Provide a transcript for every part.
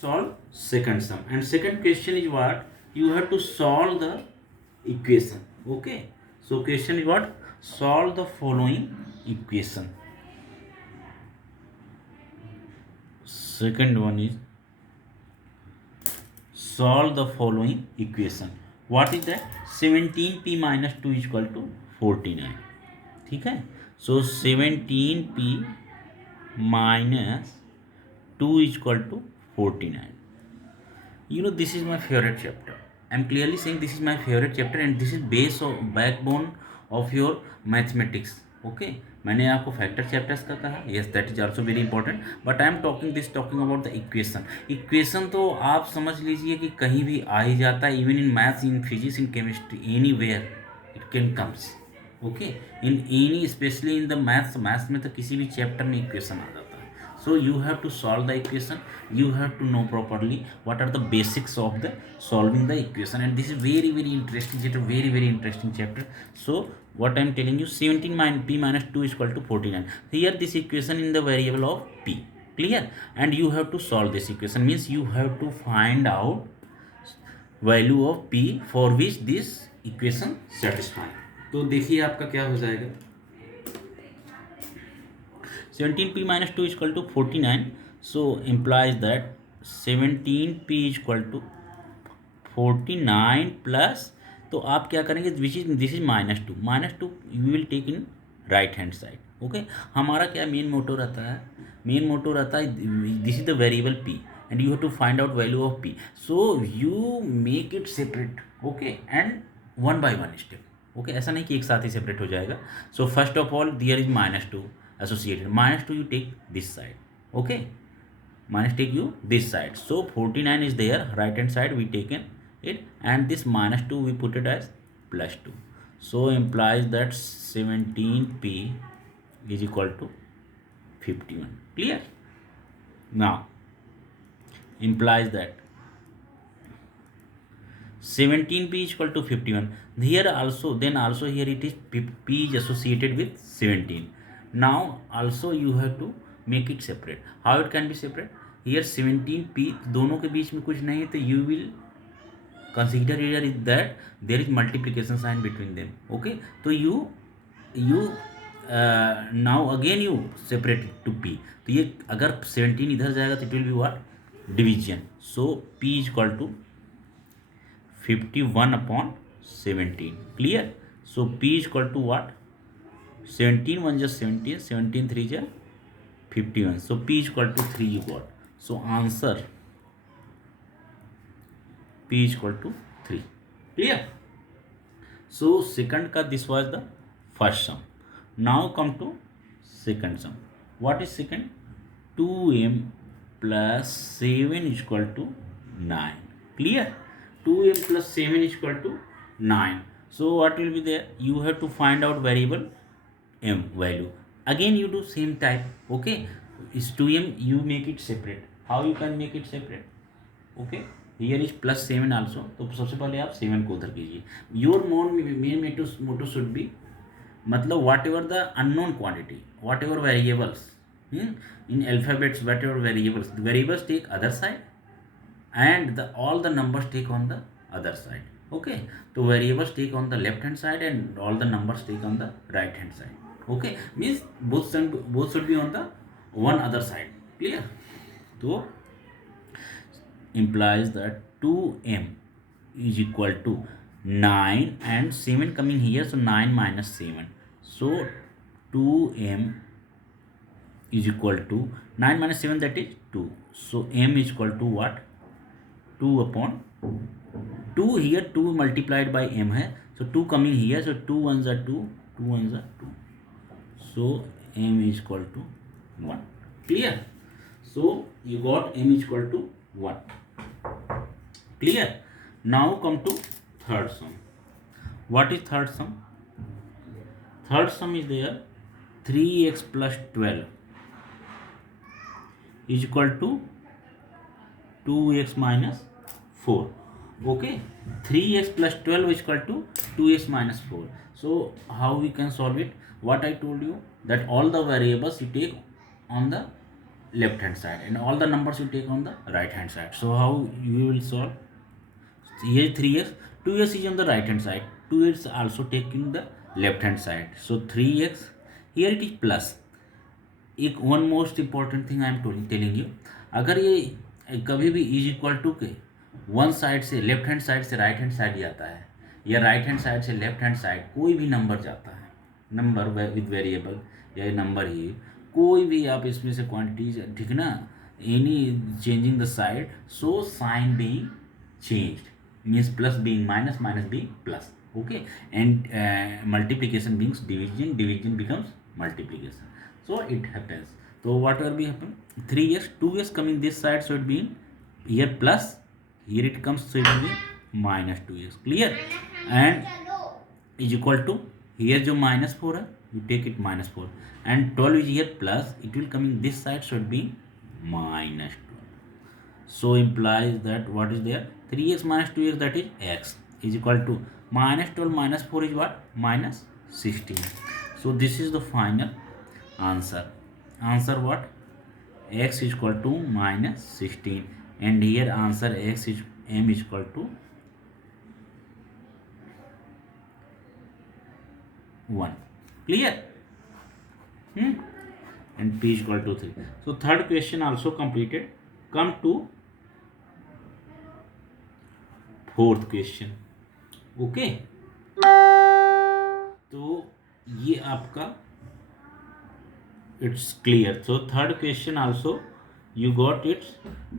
solve second sum, and second question is what you have to solve the equation. Okay, so question is what, solve the following equation. Second one is solve the following equation. What is that? 17p minus 2 is equal to 49. ठीक है, so 17p minus 2 is equal to 49. You know, this is my favorite chapter. I'm clearly saying this is my favorite chapter and this is base of backbone of your mathematics. Okay, मैंने आपको factor chapters का कहा, yes that is also very important, but I am talking about the equation. Equation तो आप समझ लीजिए कि कहीं भी आ ही जाता है, even in maths, in physics, in chemistry, anywhere it can comes. Okay, in any, specially in the maths में तो किसी भी चैप्टर में इक्वेशन आ जाता है. So you have to solve the equation, you have to know properly what are the basics of the solving the equation, and this is very interesting chapter, very interesting chapter. So what I am telling you, 17 minus p minus 2 is equal to 49. Here this equation in the variable of p, clear, and you have to solve this equation, means you have to find out value of p for which this equation satisfy. तो देखिए आपका क्या हो जाएगा, 17p minus 2 is equal to 49. So implies that 17p is equal to 49 plus, तो आप क्या करेंगे, this is -2 you will take in right hand side. Okay, हमारा क्या मेन मोटो रहता है, this is the variable p and you have to find out value of p, so you make it separate. Okay, and one by one step. Okay, ऐसा नहीं कि एक साथ ही सेपरेट हो जाएगा. So first of all there is -2 associated, -2 you take this side. Okay, minus take you this side, so 49 is there, right hand side we taken it, and this -2 we put it as +2. So implies that 17p is equal to 51. Clear? Now implies that 17p is equal to 51. Here also, then also here it is p is associated with 17. Now also you have to make it separate. How it can be separate? Here 17p, दोनों के बीच में कुछ नहीं है, तो you will consider here is that there is multiplication sign between them. Okay, तो you now again you separate it to p. तो ये अगर 17 इधर जाएगा तो it will be what? Division. So p is equal to 51 upon 17. Clear? So p is equal to what? 17 1 just 17, 17 3 just 51. So p is equal to 3 you got. So answer p is equal to 3. Clear? So second ka this was the first sum. Now come to second sum. What is second? 2m plus 7 is equal to 9. Clear? 2m plus 7 is equal to 9. So what will be there? You have to find out variable m value. Again you do same type. Okay, is 2m, you make it separate. How you can make it separate? Okay, here is plus 7 also. तो सबसे पहले आप 7 को उधर कीजिए. Your main motto should be, मतलब whatever the unknown quantity, whatever variables in alphabets, whatever variables take other side, and all the numbers take on the other side. Okay, so variables take on the left hand side and all the numbers take on the right hand side. Okay, means both should be on the one other side. Clear? So implies that 2m is equal to 9 and 7 coming here, so 9 minus 7, so 2m is equal to 9 minus 7, that is 2. So m is equal to what? 2 upon 2. Here 2 multiplied by m है, so 2 coming here, so 2 ones are 2, 2 ones are 2, so m is equal to 1. Clear? So you got m is equal to 1. Clear? Now come to third sum. What is third sum? Third sum is there, 3x plus 12 is equal to 2x minus 4. Okay, 3x plus 12 is equal to 2x minus 4. So how we can solve it? What I told you, that all the variables you take on the left hand side and all the numbers you take on the right hand side. So how you will solve? Here 3x, 2x is on the right hand side, 2x also taking the left hand side, so 3x, here it is plus. एक one most important thing I am telling you, अगर ये कभी भी is equal to के one side से left hand side से right hand side जाता है या राइट हैंड साइड से लेफ्ट हैंड साइड कोई भी नंबर जाता है, नंबर विद वेरिएबल या नंबर ही कोई भी आप इसमें से क्वांटिटीज, ठीक ना, any changing the side, so sine being changed means plus being minus, minus being plus, okay, and multiplication becomes division, division becomes multiplication, so it happens. So what will be happen? 3x, 2x coming this side, so it being here plus, here it comes, so it will be minus 2x, clear, and is equal to here जो minus 4 है you take it minus 4 and 12 is here plus, it will coming this side, so it being minus 12. So implies that what is there, 3x minus 2x, that is x, is equal to minus 12 minus 4 is what, minus 16. So this is the final answer. Answer what, x is equal to minus 16, and here answer x is m is equal to 1, clear, and p is equal to 3. So third question also completed. Come to fourth question, okay, तो ये आपका it's clear. So third question also you got it's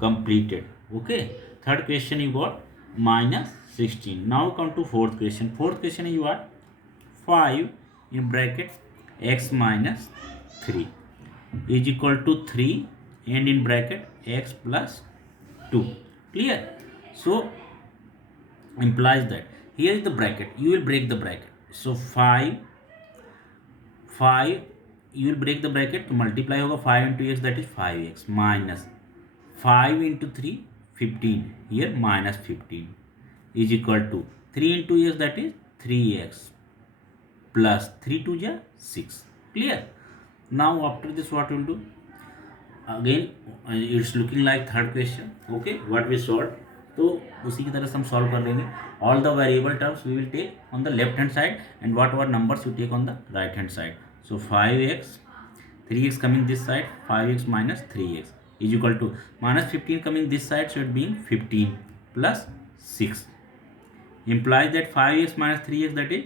completed, okay. Third question you got -16. Now come to fourth question. Fourth question you are 5 in bracket x minus 3 is equal to 3 and in bracket x plus 2, clear. So implies that here is the bracket, you will break the bracket, so 5 you will break the bracket to multiply होगा 5 into x, that is 5x minus 5 into 3 15, here minus 15 is equal to 3 into x, that is 3x plus 3 to 6, clear. Now after this what we will do, again it's looking like third question, okay, what we solved. तो उसी की तरह से हम solve कर लेंगे. All the variable terms we will take on the left hand side and what our numbers you take on the right hand side. So 5x, 3x coming this side, 5x minus 3x is equal to minus 15 coming this side, so it being 15 plus 6 implies that 5x minus 3x, that is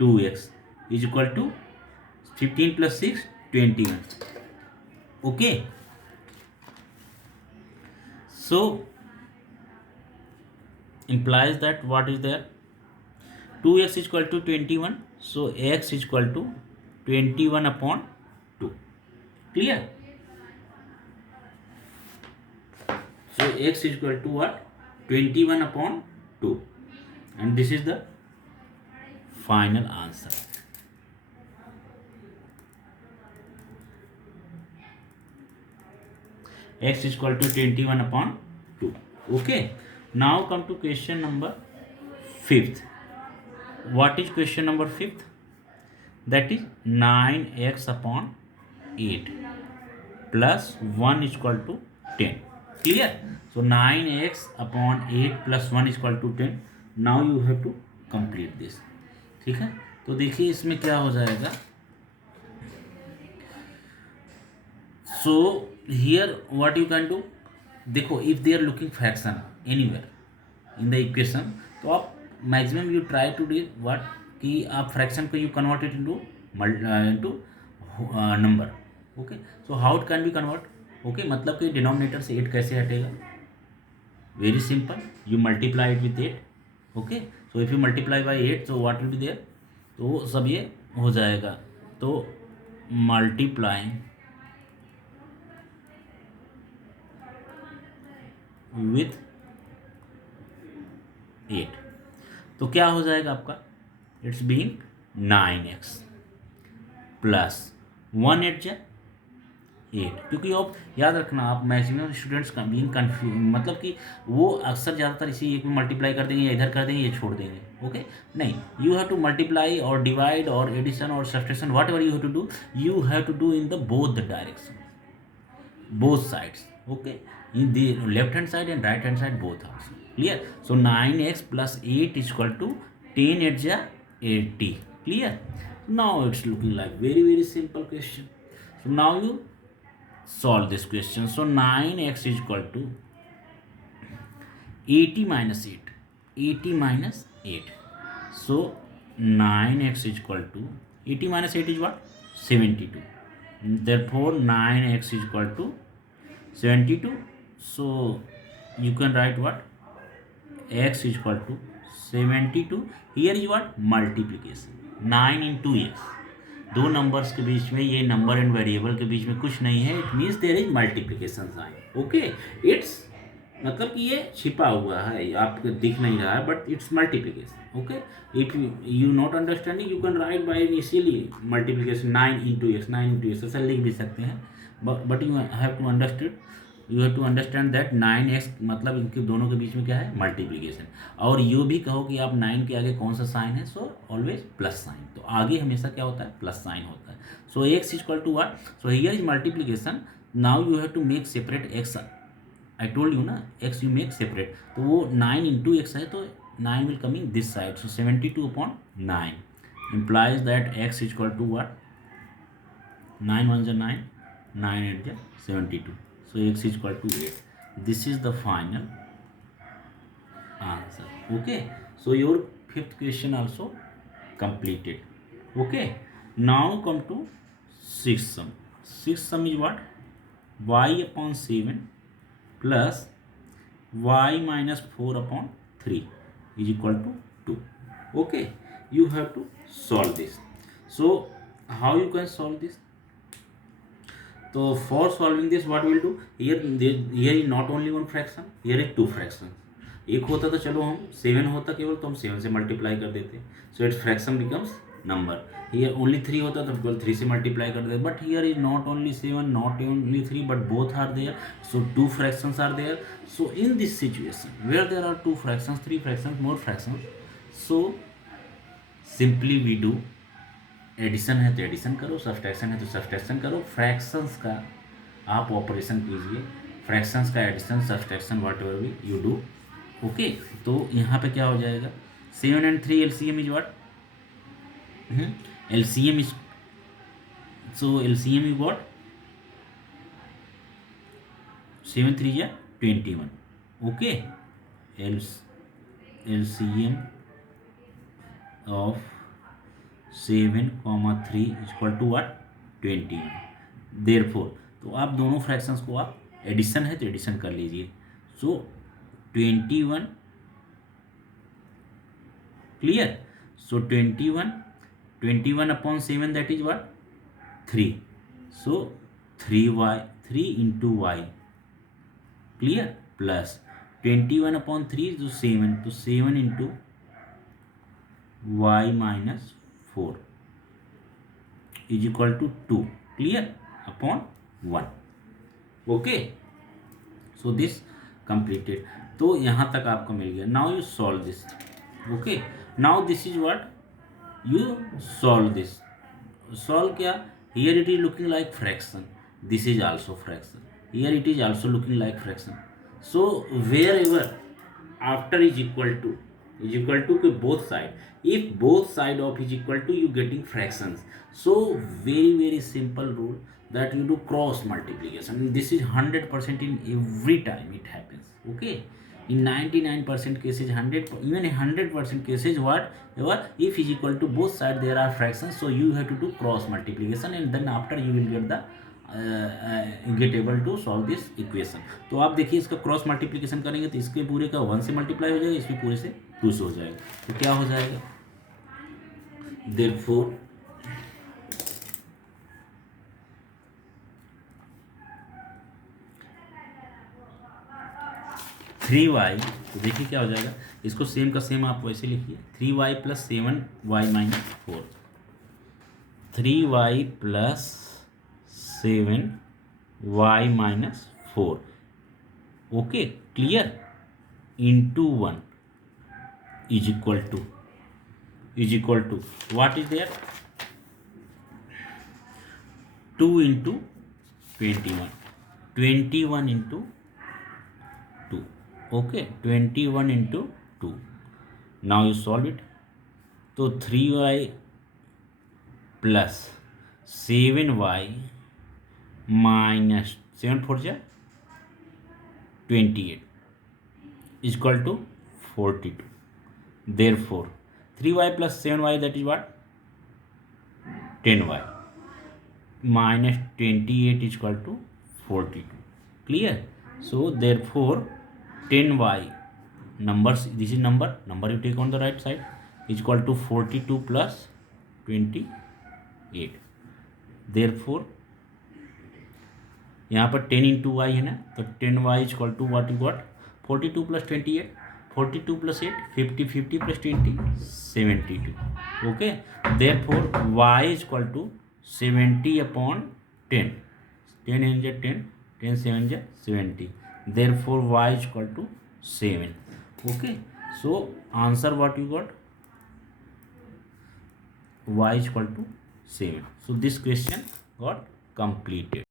2x is equal to 15 plus 6 21, okay. So implies that what is there, 2x is equal to 21, so x is equal to 21 upon 2, clear. So x is equal to what, 21 upon 2, and this is the final answer. X is equal to 21 upon 2, okay. Now come to question number 5th. What is question number 5th? That is 9x upon 8 plus 1 is equal to 10, clear. So 9x upon 8 plus 1 is equal to 10. Now you have to complete this, ठीक है. तो देखिए इसमें क्या हो जाएगा. So here what you can do, देखो if they are looking fraction anywhere in the equation, तो आप maximum you try to do what, कि आप फ्रैक्शन को you convert it into number, okay. So how it can be convert, okay, मतलब कि denominator से 8 कैसे हटेगा, very simple, you multiply it with 8, okay. So if you multiply by 8, so what will be there, तो सब ये हो जाएगा. तो मल्टीप्लाइंग विथ 8, तो क्या हो जाएगा आपका, इट्स बीइंग 9x प्लस 1 8 जा 8, क्योंकि आप याद रखना, आप मैक्सिमम स्टूडेंट्स का बीइंग कन्फ्यूज, मतलब कि वो अक्सर ज़्यादातर इसी एक में मल्टीप्लाई कर देंगे या इधर कर देंगे, ये छोड़ देंगे, ओके. नहीं, यू हैव टू मल्टीप्लाई और डिवाइड और एडिशन और subtraction, whatever you have to do, you have to do in the both the direction. both sides. Okay, in the left hand side and right hand side both also. Clear? So 9x plus 8 is equal to 10 at 80. Clear? Now it's looking like very simple question. So now you solve this question. So 9x is equal to 80 minus 8. 80 minus 8. So 9x is equal to 80 minus 8 is what? 72. Therefore 9x is equal to 72. So you can write what? X is equal to 72. Here is what? Multiplication. 9 into x. दो numbers के बीच में, ये number and variable के बीच में कुछ नहीं है. It means there is multiplication sign. Okay, it's मतलब कि ये छिपा हुआ है, आपको दिख नहीं रहा है, but it's multiplication. Okay, if you not understanding you can write by initially multiplication 9 into x. 9 into x ऐसा लिख भी सकते हैं, but you have to understand that 9x मतलब इनके दोनों के बीच में क्या है? मल्टीप्लिकेशन. और यू भी कहो कि आप 9 के आगे कौन सा साइन है? So always plus sign. तो आगे हमेशा क्या होता है? प्लस साइन होता है. So x equal to what? So here is multiplication. Now you have to make separate x. I told you ना, x यू मेक सेपरेट. तो वो 9 इंटू एक्स है, तो 9 will coming this side. So 72 upon 9 implies that x equal to what? 9 1 9, 9 8 72. So x is equal to 8. This is the final answer. Okay, so your fifth question also completed. Okay, now come to sixth sum. Sixth sum is what? Y upon 7 plus y minus 4 upon 3 is equal to 2. Okay, you have to solve this. So how you can solve this? So for solving this what we will do? Here is not only one fraction, here is two fractions. एक होता तो चलो हम 7 होता केवल, तो हम 7 से मल्टीप्लाई कर देते. So it's fraction becomes number. Here only 3 होता तो केवल 3 से मल्टीप्लाई कर देते. But here is not only 7, not only 3, but both are there. So 2 fractions are there. So in this situation where there are 2 fractions, 3 fractions, more fractions, so simply we do addition है तो addition करो, subtraction है तो subtraction करो. Fractions का आप operation कीजिए, fractions का addition, subtraction, whatever we you do. Okay, तो यहाँ पे क्या हो जाएगा? 7 and 3 LCM is what? LCM is, so LCM is what? 7 3 या 21. Okay, LCM of 7, 3 equal to what? 21. Therefore तो आप दोनों फ्रैक्शंस को आप एडिशन है तो एडिशन कर लीजिए. So 21. Clear? So 21 upon 7 that is what? 3. So 3 into y. Clear? Plus 21 upon 3 तो 7, तो 7 into y minus 4 is equal to 2. Clear? Upon 1. Okay, so this completed. तो यहाँ तक आपको मिल गया. Now you solve this. Okay, now this is what? You solve this. Solve क्या? Here it is looking like fraction, this is also fraction, here it is also looking like fraction. So wherever after is equal to to both side, if both side of is equal to you getting fractions. So very simple rule that you do cross multiplication. This is 100% in every time it happens. Okay, in 99% cases, 100, even 100% cases, whatever, if is equal to both side there are fractions, so you have to do cross multiplication, and then after you will get the get able to solve this equation. तो आप देखिए, इसका cross multiplication करेंगे तो इसके पूरे का 1 से मल्टीप्लाई हो जाएगा, इसमें पूरे से 2 से हो जाएगा. तो क्या हो जाएगा? देयरफॉर 3y, तो देखिए क्या हो जाएगा. इसको सेम का सेम आप वैसे लिखिए. 3y plus 7y minus 4. 3y plus 7y minus 4. Okay, clear? Into 1 is equal to what is there? 2 into 21. 21 into 2. Okay, 21 into 2. Now you solve it. So 3y plus 7y minus 7 4 जा 28 is equal to 42. Therefore 3y plus 7y, that is what, 10y minus 28 is equal to 42. Clear? So therefore 10y numbers, this is number you take on the right side, is equal to 42 plus 28. therefore यहाँ पर 10 into Y है ना, तो 10y is equal to what you got, 42 plus 28, 42 plus 8 50, 50 plus 20 72. Okay, therefore y is equal to 70 upon 10, 10 in 10, 10 7 70, therefore y is equal to 7. Okay, so answer what you got, y is equal to 7. So this question got completed.